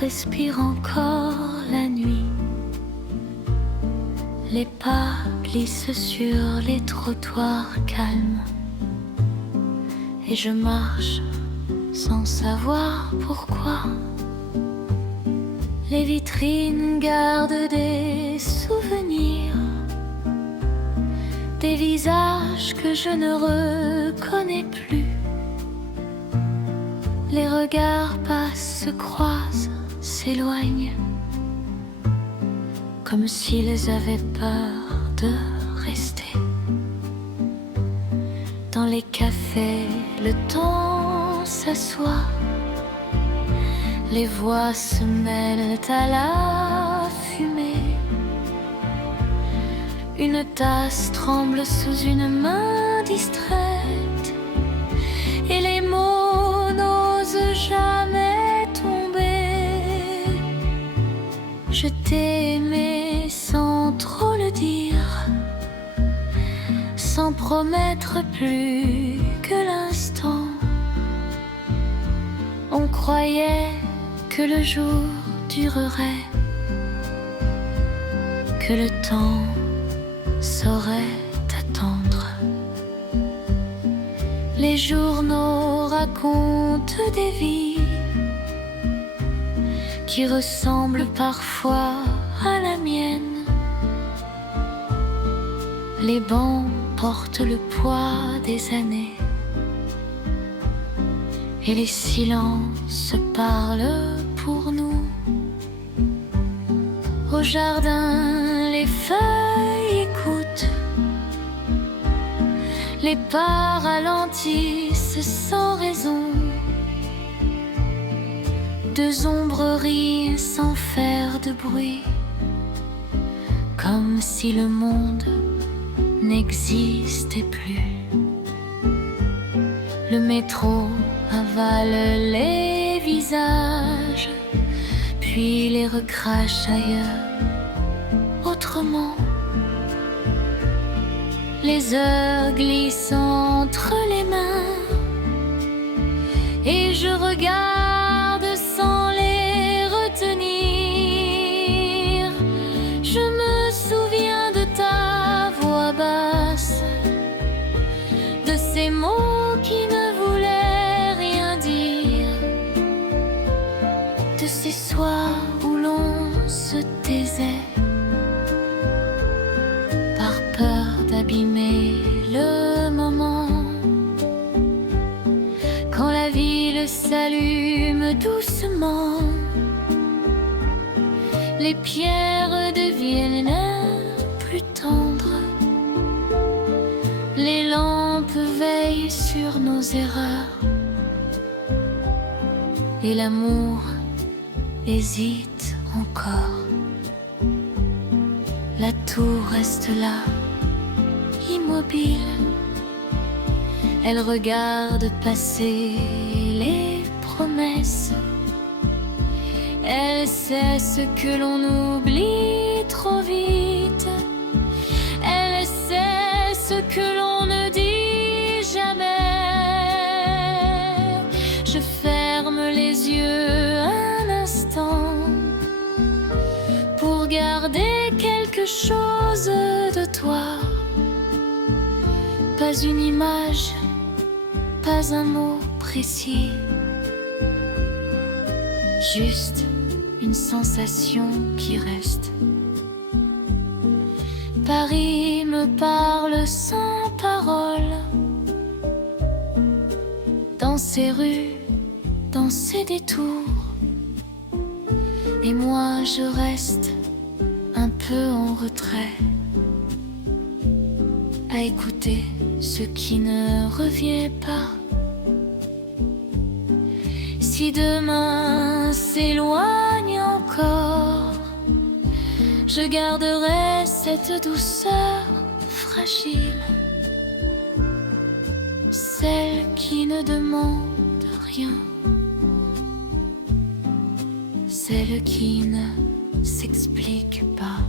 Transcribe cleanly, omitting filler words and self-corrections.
respire encore la nuit. Les pas glissent sur les trottoirs calmes et je marche sans savoir pourquoi. Les vitrines gardent des souvenirs, des visages que je ne reconnais plus. Les regards passent, se croisent, s'éloignent, comme s'ils avaient peur de rester. Dans les cafés, le temps s'assoit, les voix se mêlent à la fumée. Une tasse tremble sous une main distraite et les mots n'osent jamais tomber. Je t'ai aimé sans trop le dire, sans promettre plus que l'instant. On croyait que le jour durerait, que le temps saurait attendre. Les journaux racontent des vies qui ressemblent parfois à la mienne. Les bancs portent le poids des années et les silences parlent pour nous. Au jardin, les feuilles écoutent, les pas ralentissent sans raison. Deux ombres rient sans faire de bruit, comme si le monde n'existait plus. Le métro avale les visages, puis les recrache ailleurs, autrement. Les heures glissent entre les mains et je regarde sans les retenir. Je me souviens de ta voix basse, de ces mots qui ne voulaient rien dire, de ces soirs où l'on se taisait par peur d'abîmer le moment. Quand la ville s'allume doucement, les pierres deviennent plus tendres, les lampes veillent sur nos erreurs et l'amour hésite encore. La tour reste là, immobile. Elle regarde passer les promesses. Elle sait ce que l'on oublie trop vite. Elle sait ce que l'on ne dit jamais. Je ferme les yeux un instant pour garder quelque chose de toi. Pas une image, pas un mot précis, juste une sensation qui reste. Paris me parle sans parole, dans ses rues, dans ses détours, et moi je reste un peu en retrait, à écouter ce qui ne revient pas. Si demain s'éloigne encore, je garderai cette douceur fragile, celle qui ne demande rien, celle qui ne s'explique pas.